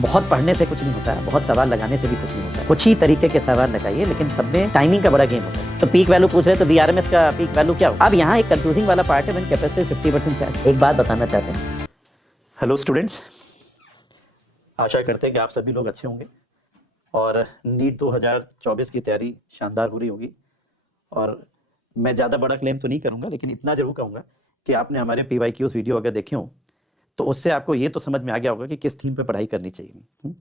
बहुत पढ़ने से कुछ नहीं होता है, बहुत सवाल लगाने से भी कुछ नहीं होता है। कुछ ही तरीके के सवाल लगाइए, लेकिन सब में टाइमिंग का बड़ा गेम होता है। तो पीक वैल्यू पूछ रहे हैं, तो वीआरएमएस का पीक वैल्यू क्या होगा? अब यहाँ एक कंफ्यूजिंग वाला पार्ट है, व्हेन कैपेसिटी इज 50% चार्ज। एक बात बताना चाहते हैं। हेलो स्टूडेंट्स, आशा करते हैं कि आप सभी लोग अच्छे होंगे और नीट 2024 की तैयारी शानदार हो रही होगी। और मैं ज़्यादा बड़ा क्लेम तो नहीं करूँगा, लेकिन इतना जरूर कहूँगा कि आपने हमारे PYQs वीडियो अगर देखे हो तो उससे आपको ये तो समझ में आ गया होगा कि किस थीम पे पढ़ाई करनी चाहिए।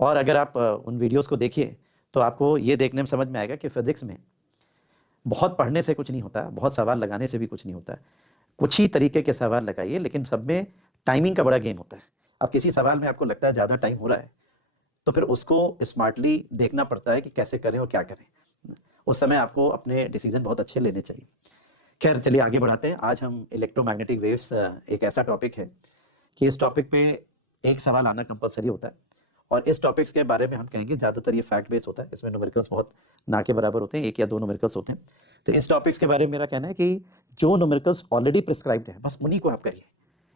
और अगर आप उन वीडियोस को देखिए तो आपको ये देखने में समझ में आएगा कि फिजिक्स में बहुत पढ़ने से कुछ नहीं होता, बहुत सवाल लगाने से भी कुछ नहीं होता। कुछ ही तरीके के सवाल लगाइए, लेकिन सब में टाइमिंग का बड़ा गेम होता है। अब किसी सवाल में आपको लगता है ज़्यादा टाइम हो रहा है, तो फिर उसको स्मार्टली देखना पड़ता है कि कैसे करें और क्या करें। उस समय आपको अपने डिसीजन बहुत अच्छे लेने चाहिए। खैर, चलिए आगे बढ़ाते हैं। आज हम इलेक्ट्रोमैग्नेटिक वेव्स, एक ऐसा टॉपिक है कि इस टॉपिक पे एक सवाल आना कंपलसरी होता है। और इस टॉपिक्स के बारे में हम कहेंगे ज़्यादातर ये फैक्ट बेस्ड होता है, इसमें न्यूमेरिकल्स बहुत ना के बराबर होते हैं, 1 या 2 न्यूमेरिकल्स होते हैं। तो इस टॉपिक्स के बारे में मेरा कहना है कि जो न्यूमेरिकल्स ऑलरेडी प्रिस्क्राइब्ड है बस उन्हीं को आप करिए।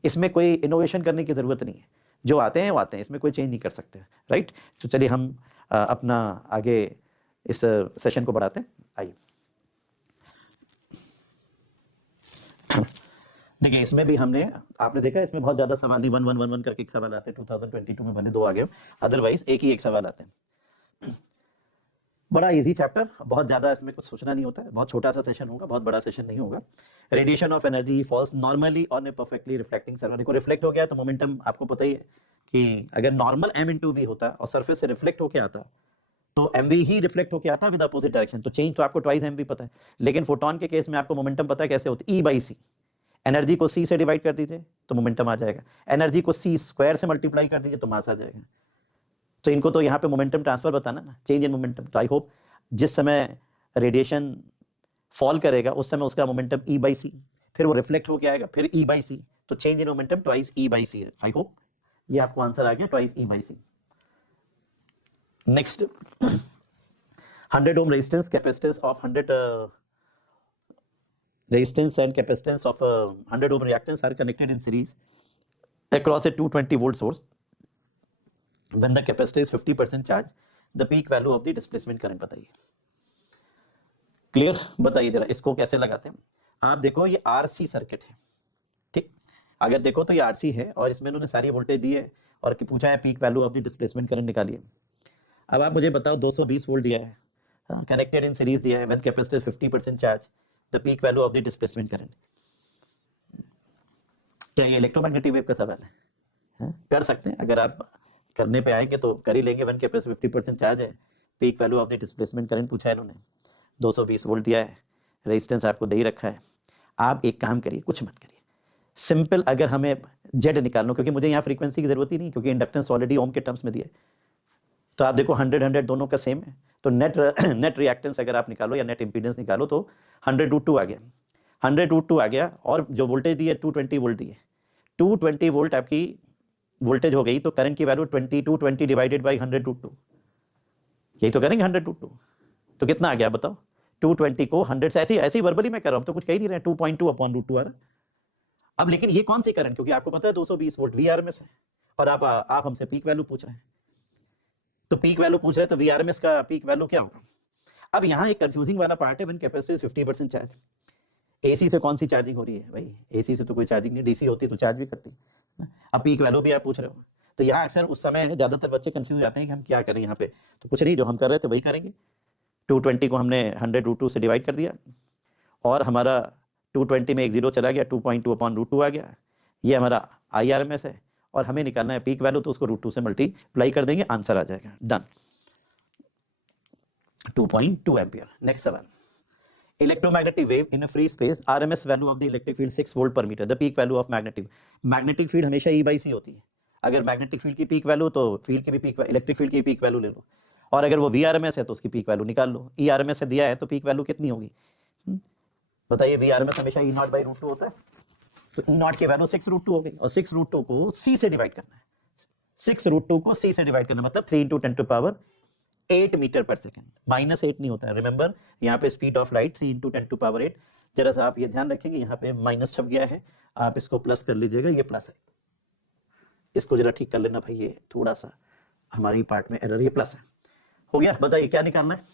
इसमें कोई इनोवेशन करने की ज़रूरत नहीं है, जो आते हैं वो आते हैं, इसमें कोई चेंज नहीं कर सकते। राइट, तो चलिए हम अपना आगे इस सेशन को बढ़ाते हैं। आइए देखिए, इसमें भी हमने, आपने देखा इसमें बहुत ज्यादा सवाल नहीं, 1111 करके एक सवाल आते हैं। 2022 में भले 2 आ गए, अदरवाइज एक ही एक सवाल आते हैं। बड़ा इजी चैप्टर, बहुत ज्यादा इसमें कुछ सोचना नहीं होता है। बहुत छोटा सा सेशन होगा, बहुत बड़ा सेशन नहीं होगा। Radiation of energy falls normally on a perfectly reflecting surface. देखो, रिफ्लेक्ट हो गया तो मोमेंटम आपको पता ही है कि अगर नॉर्मल m/v होता और सरफेस से रिफ्लेक्ट होके आता तो mv ही रिफ्लेक्ट होके आता विद अपोजिट डायरेक्शन, तो चेंज तो आपको ट्वाइस mv पता है। लेकिन फोटोन के केस में आपको मोमेंटम पता है कैसे होती, E/c। एनर्जी को c से डिवाइड कर दीजिए तो मोमेंटम आ जाएगा, एनर्जी को c स्क्वायर से मल्टीप्लाई कर दीजिए तो मास आ जाएगा। तो इनको तो यहाँ पे मोमेंटम ट्रांसफर बताना ना, चेंज इन मोमेंटम। तो आई होप जिस समय रेडिएशन फॉल करेगा उस समय उसका मोमेंटम E/c, फिर वो रिफ्लेक्ट होके आएगा, फिर E/c, तो change in momentum twice E/c है। आई होप ये आपको आंसर आ गया, twice E/c। Next, 100 ohm resistance, capacitance of 100 resistance and capacitance of 100 ohm reactance are connected in series across a 220 volt source. When the capacitor is 50% charged, the peak value of the displacement current बताइए। Clear? बताइए जरा इसको कैसे लगाते हैं। आप देखो ये RC सर्किट है, ठीक। अगर देखो तो ये RC है और इसमें उन्होंने सारी वोल्टेज दी है और पूछा है peak value of the displacement current निकालिए। अब आप मुझे बताओ, 220 वोल्ट दिया है, कनेक्टेड इन सीरीज दिया है, when capacitor is 50% charge, the peak value of the displacement current. क्या ये इलेक्ट्रोमैग्नेटिक वेव का सवाल है? कर सकते हैं, अगर आप करने पे आएंगे तो कर ही लेंगे। व्हेन कैपेसिटर 50% चार्ज है, peak value of the displacement current पूछा है इन्होंने, 220 वोल्ट दिया है, रेजिस्टेंस आपको दे ही रखा है। आप एक काम करिए, कुछ मत करिए, सिंपल, अगर हमें जेड निकालना, क्योंकि मुझे यहाँ फ्रीक्वेंसी की जरूरत ही नहीं, क्योंकि इंडक्टेंस ऑलरेडी ओम के टर्म्स में दिया है। तो आप देखो 100 दोनों का सेम है, तो नेट रिएक्टेंस अगर आप निकालो या नेट इंपीडेंस निकालो तो 100√2 आ गया, 100√2 आ गया। और जो वोल्टेज दी है 220 वोल्ट दी है, 220 वोल्ट आपकी वोल्टेज हो गई, तो करंट की वैल्यू 220 डिवाइडेड बाई 100√2, यही तो करेंगे 100√2, तो कितना आ गया बताओ। 220 को 100 से, ऐसी वर्बली मैं कर रहा हूँ, तो कुछ कह ही नहीं रहे, 2.2/√2 आ रहा। अब लेकिन ये कौन सी करंट, क्योंकि आपको पता है 220 वोल्ट VRMS है और आप हमसे पीक वैल्यू पूछ रहे हैं, तो पीक वैल्यू पूछ रहे हैं तो VRMS का पीक वैल्यू क्या होगा। अब यहाँ एक कंफ्यूजिंग वाला पार्ट है, when capacitor is 50% charge. AC से कौन सी चार्जिंग हो रही है भाई? AC से तो कोई चार्जिंग नहीं, DC होती तो चार्ज भी करती। अब पीक वैल्यू भी आप पूछ रहे हो, तो यहाँ अक्सर उस समय ज्यादातर बच्चे कंफ्यूज जाते हैं कि हम क्या करें यहाँ पे। तो कुछ नहीं, जो हम कर रहे थे वही करेंगे। 220 को हमने 100√2 से डिवाइड कर दिया और हमारा 220 में एक जीरो चला गया, 2.2/√2 आ गया। ये हमारा IRMS है और हमें निकालना है पीक वैल्यू, तो उसको √2 से मल्टीप्लाई कर देंगे, आंसर आ जाएगा, डन, 2.2 एम्पियर। नेक्स्ट सवाल, electromagnetic wave in a free space, RMS value of the electric field 6 volt per metre, the peak value of magnetic field हमेशा E/c होती है। अगर मैग्नेटिक फील्ड की पीक वैल्यू, तो फील्ड की भी पीक, इलेक्ट्रिक फील्ड की पीक वैल्यू ले लो, और अगर वो VRMS है तो उसकी पीक वैल्यू निकाल लो। ERMS से दिया है तो पीक वैल्यू कितनी होगी बताइए। VRMS हमेशा E0/√2 होता है, तो E0 की वैल्यू 6√2 हो गई, और 6√2 को C से डिवाइड करना है, 6√2 को C से डिवाइड करना मतलब 3 × 10⁸ मीटर पर सेकेंड। -8 नहीं होता है, रिमेंबर यहाँ पे स्पीड ऑफ लाइट 3 × 10⁸। जरा सा आप ये ध्यान रखेंगे, यहाँ पे माइनस छप गया है, आप इसको प्लस कर लीजिएगा, ये प्लस है, इसको जरा ठीक कर लेना भाई, ये थोड़ा सा हमारी पार्ट में एरर ये प्लस है। हो गया, बताइए क्या निकालना है?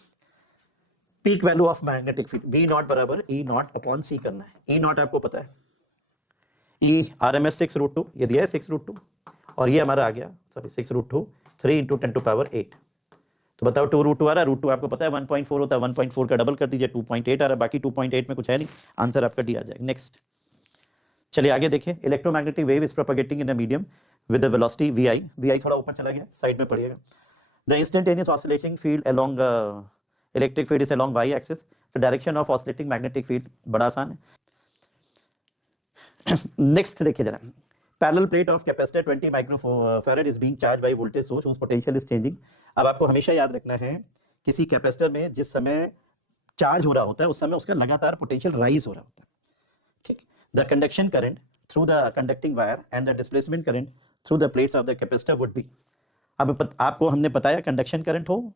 Peak value of magnetic field b naught बराबर ई नॉट अपॉन सी करना है। ई नॉट आपको पता है, ई RMS 6√2, ये दिया है 6√2, और ये हमारा आ गया सॉरी 6√2 3 × 10⁸ तो बताओ 2√2 आ रहा है, √2 आपको पता है 1.4 होता है, 1.4 का डबल कर दीजिए 2.8 आ रहा है, बाकी 2.8 में कुछ है नहीं, आंसर आपका डी आ जाएगा। नेक्स्ट चलिए आगे देखिए, electromagnetic wave is propagating in a medium with the velocity vi, vi थोड़ा ऊपर चला गया, साइड में पड़िएगा। The instantaneous oscillating field along electric field is along y axis, the direction of oscillating magnetic field बड़ा आसान है। नेक्स्ट देखिए जरा, parallel plate of capacitor 20 microfarad is being charged by voltage source whose potential is changing। अब आपको हमेशा याद रखना है, किसी कैपेसिटर में जिस समय चार्ज हो रहा होता है उस समय उसका लगातार पोटेंशियल राइज हो रहा होता है, ठीक। The conduction current through the conducting wire and the displacement current through the plates of the capacitor would be. अब आपको हमने बताया कंडक्शन करंट हो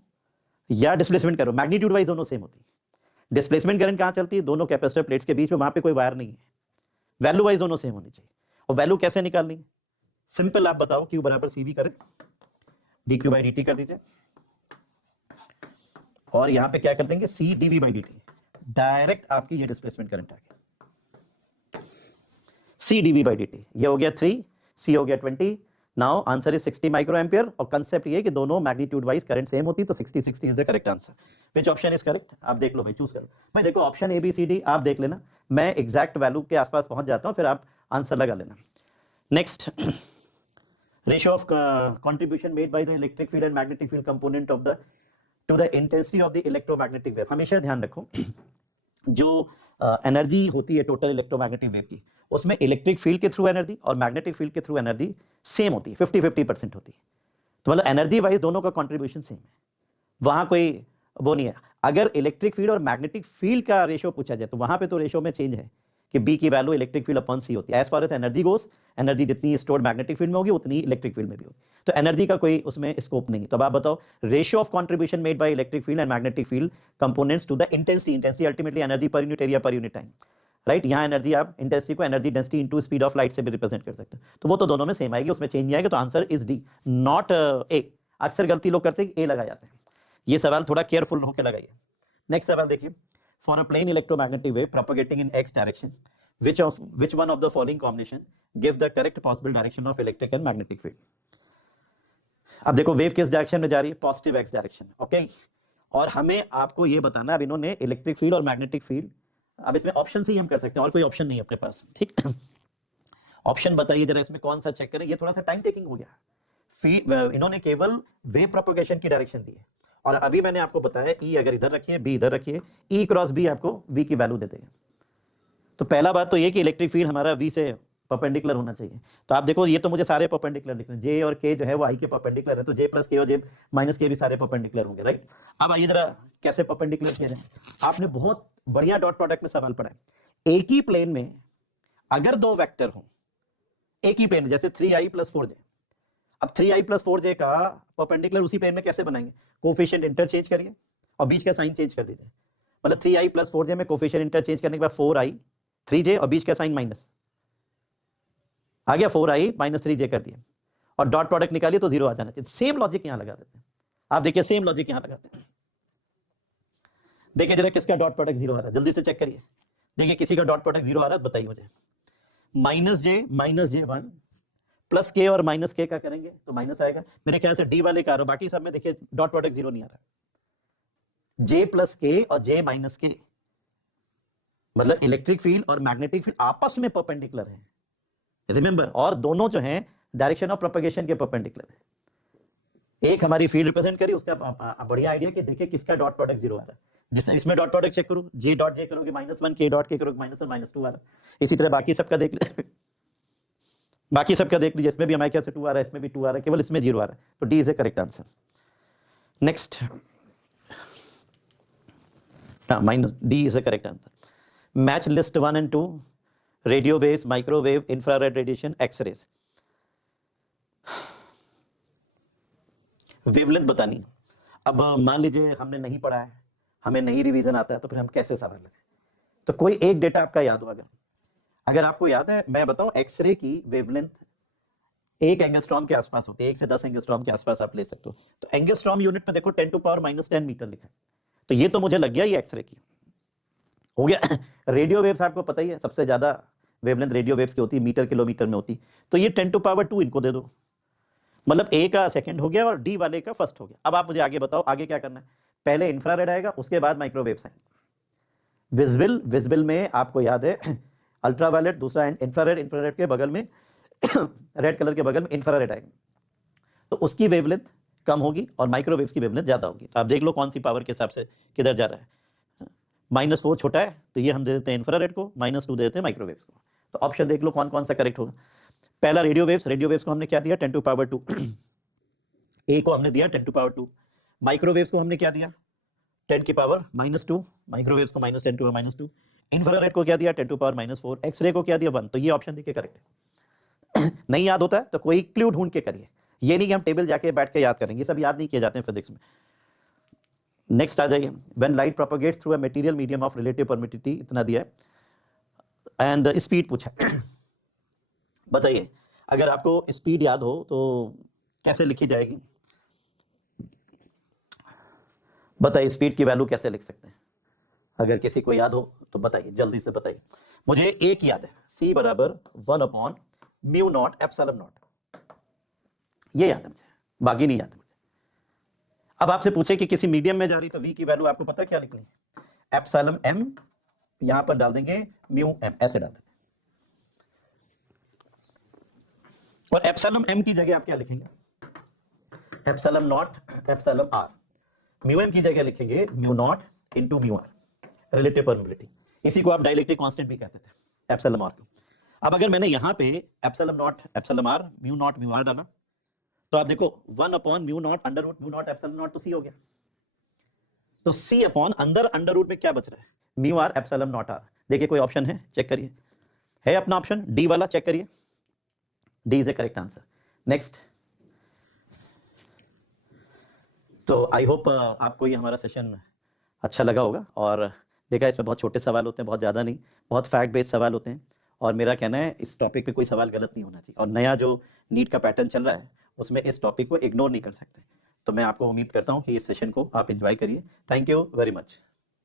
या डिस्प्लेसमेंट करंट, मैग्नीट्यूड वाइज दोनों सेम होती है। डिस्प्लेसमेंट करंट कहाँ चलती है? दोनों कैपेसिटर प्लेट्स के बीच में, वहां पे कोई वायर नहीं है, वैल्यू वाइज दोनों सेम होनी चाहिए। और वैल्यू कैसे निकालनी? सिंपल, आप बताओ Q बराबर CV करें, dQ/dt कर दीजिए, और यहां पे क्या कर देंगे C dV/dt, डायरेक्ट आपकी ये डिस्प्लेसमेंट करंट आ गया, C dV/dt, ये हो गया 3, C हो गया 20। Now answer is 60 micro ampere, और कंसेप्ट ये कि दोनों मैग्नीट्यूड वाइज करंट सेम होती, तो 60 is the correct answer. Which option is correct? आप देख लो भाई, चूज करो भाई। देखो ऑप्शन ABCD आप देख लेना, मैं एग्जैक्ट वैल्यू के आसपास पहुंच जाता हूं, फिर आप आंसर लगा लेना। Next, ratio of contribution made by the electric field and magnetic field component of the two the intensity of the electromagnetic wave. हमेशा ध्यान रखो, जो एनर्जी होती है टोटल इलेक्ट्रोमैग्नेटिक वेव की, उसमें इलेक्ट्रिक फील्ड के थ्रू एनर्जी और मैग्नेटिक फील्ड के थ्रू एनर्जी सेम होती है, 50-50% होती है। तो मतलब एनर्जी वाइज दोनों का कंट्रीब्यूशन सेम है, वहां कोई वो नहीं है। अगर इलेक्ट्रिक फील्ड और मैग्नेटिक फील्ड का रेशियो पूछा जाए तो वहां पे तो रेशियो में चेंज है कि बी की वैल्यू इलेक्ट्रिक फील्ड अपॉन सी होती है। एज फार एज एनर्जी गोस, एनर्जी जितनी स्टोर्ड मैग्नेटिक फील्ड में होगी उतनी इलेक्ट्रिक फील्ड में भी होगी, तो एनर्जी का कोई उसमें स्कोप नहीं। तो अब आप बताओ, ratio of contribution made by electric field and magnetic field components to the intensity, intensity ultimately energy पर यूनिट एरिया पर यूनिट टाइम, राइट। यहाँ एनर्जी आप इंटेंसिटी को energy density into speed of light से भी रिप्रेजेंट कर सकते हैं, तो वो तो दोनों में सेम आएगी, उसमें चेंज नहीं आएगा। तो answer is D, not a. अक्सर गलती लोग करते हैं ए लगा जाते हैं, ये सवाल थोड़ा केयरफुल होकर लगाइए। नेक्स्ट सवाल देखिए, for a plane electromagnetic wave propagating in x direction, which one of the following combination give the correct possible direction of electric and magnetic field। अब देखो वेव किस डायरेक्शन में जा रही है? Positive x direction, okay. और हमें आपको ये बताना, अब इन्होंने इलेक्ट्रिक फील्ड और मैग्नेटिक फील्ड, अब इसमें ऑप्शन से ही हम कर सकते हैं, और कोई ऑप्शन नहीं है अपने पास, ठीक। ऑप्शन बताइए जरा, इसमें कौन सा चेक करें, ये थोड़ा सा टाइम टेकिंग हो गया। इन्होंने केवल वेव प्रोपेगेशन की डायरेक्शन दी है, और अभी मैंने आपको बताया E अगर इधर रखिए, B इधर रखिए, E क्रॉस B आपको V की वैल्यू दे देगा। तो पहला बात तो ये कि इलेक्ट्रिक फील्ड हमारा V से परपेंडिकुलर होना चाहिए। तो आप देखो, ये तो मुझे सारे परपेंडिकुलर लिखने, J और K जो है वो I के परपेंडिकुलर है, तो J प्लस K और J माइनस K भी सारे परपेंडिकुलर होंगे, राइट। अब आइए जरा कैसे परपेंडिकुलर किया जाए। आपने बहुत बढ़िया डॉट प्रोडक्ट में सवाल पढ़ा है। एक ही प्लेन में अगर दो वेक्टर हो, एक ही प्लेन, जैसे 3i + 4j, अब 3i + 4j का परपेंडिकुलर उसी प्लेन में कैसे बनाएंगे? कोफिशिएंट इंटरचेंज करिए और बीच का साइन चेंज कर दीजिए। मतलब 3i + 4j में कोफिशिएंट इंटरचेंज करने के बाद 4i 3j और बीच का साइन माइनस आ गया, 4i - 3j कर दिया, और डॉट प्रोडक्ट निकालिए तो 0 आ जाना चाहिए। सेम लॉजिक यहां लगा देते हैं, आप देखिए सेम लॉजिक यहां लगाते हैं। देखिए जरा किसका डॉट प्रोडक्ट 0 आ रहा है, जल्दी से चेक करिए। देखिए किसी का डॉट प्रोडक्ट 0 आ रहा है, बताइए मुझे। -j प्लस k और माइनस k का करेंगे तो माइनस आएगा, मेरे ख्याल से डी वाले का आ रहा, बाकी सब में देखिए डॉट प्रोडक्ट 0 नहीं आ रहा। j + k और j - k, मतलब इलेक्ट्रिक फील्ड और मैग्नेटिक फील्ड आपस में परपेंडिकुलर है, रिमेंबर, और दोनों जो हैं डायरेक्शन ऑफ प्रोपेगेशन के परपेंडिकुलर है। एक हमारी फील्ड रिप्रेजेंट करी, उसका बढ़िया आइडिया कि देखिए किसका डॉट प्रोडक्ट 0 आ रहा है। जिससे इसमें डॉट प्रोडक्ट चेक करो, j डॉट j करोगे -1, k डॉट k करोगे -1 -2 आ रहा है। इसी तरह बाकी सबका देख लीजिए, बाकी सबका देख लीजिए, इसमें भी हमारे क्या से 2 आ रहा है, इसमें भी 2 आ रहा है, केवल इसमें 0 आ रहा है, तो d is a correct answer. Next, minus d is a correct answer. Match list 1 and 2, radio waves, microwave, infrared radiation, X rays. Wavelength बतानी। अब मान लीजिए हमने नहीं पढ़ा है, हमें नहीं रिवीजन आता है, तो फिर हम कैसे सवाल लगाएं? तो कोई एक डेटा आपका याद होगा, अगर आपको याद है मैं बताऊं, एक्सरे की वेवलेंथ 1 एंगस्ट्रॉम के आसपास होती है, 1 से 10 एंगस्ट्रॉम के आसपास आप ले सकते हो। तो एंगस्ट्रॉम यूनिट में देखो 10⁻⁻10 मीटर लिखा है, तो ये तो मुझे लग गया ये एक्सरे की हो गया। रेडियो वेव्स आपको पता ही है, सबसे ज्यादा वेवलेंथ रेडियो वेव्स की होती है, मीटर किलोमीटर में होती, तो ये 10⁻2 इनको दे दो, मतलब ए का सेकंड हो गया और डी वाले का फर्स्ट हो गया। अब आप मुझे आगे बताओ आगे क्या करना है। पहले इंफ्रारेड आएगा, उसके बाद माइक्रोवेव्स आएंगे। विजिबल, विजिबल में आपको याद है अल्ट्रावायलेट, दूसरा इंफ्रारेड, इंफ्रारेड के बगल में रेड कलर के बगल में इंफ्रारेड आएगा, तो उसकी वेवलेंथ कम होगी और माइक्रोवेव्स की वेवलेंथ ज्यादा होगी। तो आप देख लो कौन सी पावर के हिसाब से किधर जा रहा है। -4 छोटा है तो ये हम दे देते हैं इंफ्रारेड को, -2 दे देते हैं माइक्रोवेव्स को। तो ऑप्शन देख लो कौन कौन सा करेक्ट होगा। पहला रेडियो वेव्स, रेडियो वेव्स को हमने क्या दिया 10⁻2 ए को हमने दिया 10⁻2, माइक्रोवेव्स को हमने क्या दिया 10⁻2, माइक्रोवेव्स को -10⁻2, इंफ्रारेड को क्या दिया 10⁻4, एक्सरे को क्या दिया 1। तो ये ऑप्शन देखिए करेक्ट है। नहीं याद होता है तो कोई क्लू ढूंढ के करिए, ये नहीं कि हम टेबल जाके बैठ के याद करेंगे, सब याद नहीं किए जाते हैं फिजिक्स में। नेक्स्ट आ जाइए, when light propagates through a material medium of relative permittivity, इतना दिया है, एंड स्पीड पूछा। बताइए अगर आपको स्पीड याद हो तो कैसे लिखी जाएगी, बताइए स्पीड की वैल्यू कैसे लिख सकते हैं, अगर किसी को याद हो तो बताइए, जल्दी से बताइए। मुझे एक याद है, c बराबर 1/μ0 ये याद है मुझे, बाकी नहीं याद है मुझे। अब आपसे पूछे कि किसी मीडियम में जा रही तो v की वैल्यू आपको पता क्या लिखनी, एप्सिलॉन m, यहां पर डाल देंगे म्यू m, ऐसे डाल देंगे। और एप्सिलॉन m की जगह आप क्या लिखेंगे, epsilon not epsilon r, mu m की जगह लिखेंगे μ0 × μr, रिलेटिव परमिटिविटी। इसी को आप डाइलेक्ट्रिक कांस्टेंट भी कहते थे, एप्सिलॉन r को। अब अगर मैंने यहां पे epsilon not epsilon r μ0 μr डाला तो आप देखो 1/μ0 √μ0 एप्सिलॉन नॉट, तो c हो गया। तो c अपॉन अंदर अंडर रूट में क्या बच रहा है, μr एप्सिलॉन नॉट r। देखिए कोई ऑप्शन है, चेक करिए, है अपना ऑप्शन डी वाला, चेक करिए, D is a correct answer. Next, तो आई होप आपको ये हमारा सेशन अच्छा लगा होगा। और देखा इसमें बहुत छोटे सवाल होते हैं, बहुत ज़्यादा नहीं, बहुत फैक्ट बेस्ड सवाल होते हैं। और मेरा कहना है इस टॉपिक पे कोई सवाल गलत नहीं होना चाहिए, और नया जो नीट का पैटर्न चल रहा है उसमें इस टॉपिक को इग्नोर नहीं कर सकते। तो मैं आपको उम्मीद करता हूँ कि इस सेशन को आप एंजॉय करिए। Thank you very much.